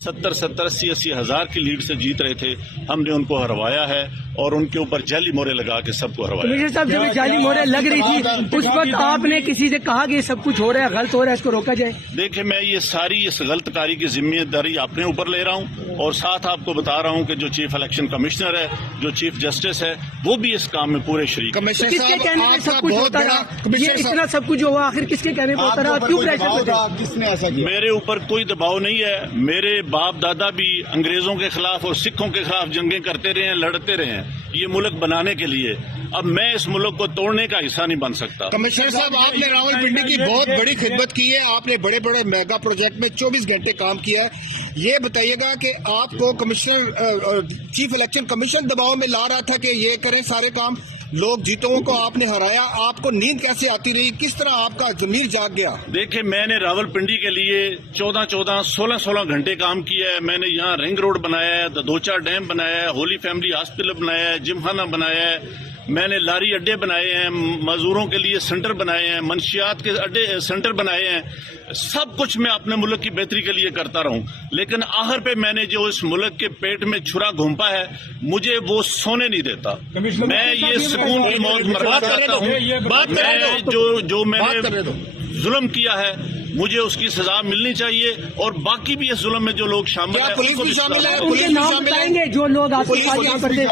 70-80 ہزار کی لیڈ سے جیت رہے تھے. ہم نے ان کو ہروایا ہے اور ان کے اوپر جعلی مورے لگا کے سب کو ہروایا. کمشنر صاحب جب جعلی مورے لگ رہی تھی اس وقت آپ نے کسی سے کہا کہ یہ سب کچھ ہو رہا ہے، غلط ہو رہا ہے، اس کو روکا جائے؟ دیکھیں میں یہ ساری اس غلط کاری کی ذمہ داری اپنے اوپر لے رہا ہوں اور ساتھ آپ کو بتا رہا ہوں کہ جو چیف الیکشن کمشنر ہے، جو چیف جسٹس ہے، وہ بھی اس کام میں پورے شریک. کس کے کہنے میں سب کچھ ہوتا رہا؟ یہ اتنا سب کچھ ہوا آخر کس کے کہنے میں ہوتا رہا؟ کیوں پریشر؟ میرے اوپر کوئی دباؤ نہیں ہے. میرے باپ دادا بھی انگریزوں کے خلاف اور سکھوں کے خلاف جنگیں کرتے رہے ہیں، لڑتے رہے ہیں یہ ملک بنانے کے لیے. اب میں اس ملک کو توڑنے کا حصہ نہیں بن سکتا. کمشنر صاحب آپ نے راولپنڈی کی بہت بڑی خدمت کی ہے، آپ نے بڑے بڑے میگا پروجیکٹ میں 24 گھنٹے کام کیا ہے. یہ بتائیے گا کہ آپ کو کمشنر چیف الیکشن کمیشن دباؤ میں لا رہا تھا کہ یہ کریں سارے کام، لوگ جیتوں کو آپ نے ہرایا، آپ کو نیند کیسے آتی رہی؟ کس طرح آپ کا ضمیر جاگ گیا؟ دیکھیں میں نے راولپنڈی کے لیے 16 گھنٹے کام کیا ہے. میں نے یہاں رنگ روڈ بنایا ہے، ددوچا ڈیم بنایا ہے، ہولی فیملی ہاسپٹل بنایا ہے، جم خانہ بنایا ہے. میں نے لاری اڈے بنائے ہیں، مزدوروں کے لیے سینٹر بنائے ہیں، منشیات کے اڈے سینٹر بنائے ہیں. سب کچھ میں اپنے ملک کی بہتری کے لیے کرتا رہوں، لیکن آخر پہ میں نے جو اس ملک کے پیٹ میں چھرا گھونپا ہے مجھے وہ سونے نہیں دیتا. میں یہ سکون کی موت مرنا چاہتا ہوں. میں جو میں نے ظلم کیا ہے مجھے اس کی سزا ملنی چاہیے اور باقی بھی اس ظلم میں جو لوگ شامل ہیں پولیس بھی شامل ہے؟ ان کے نام بتائیں گے جو لوگ آپ کے ساتھ یہاں کرتے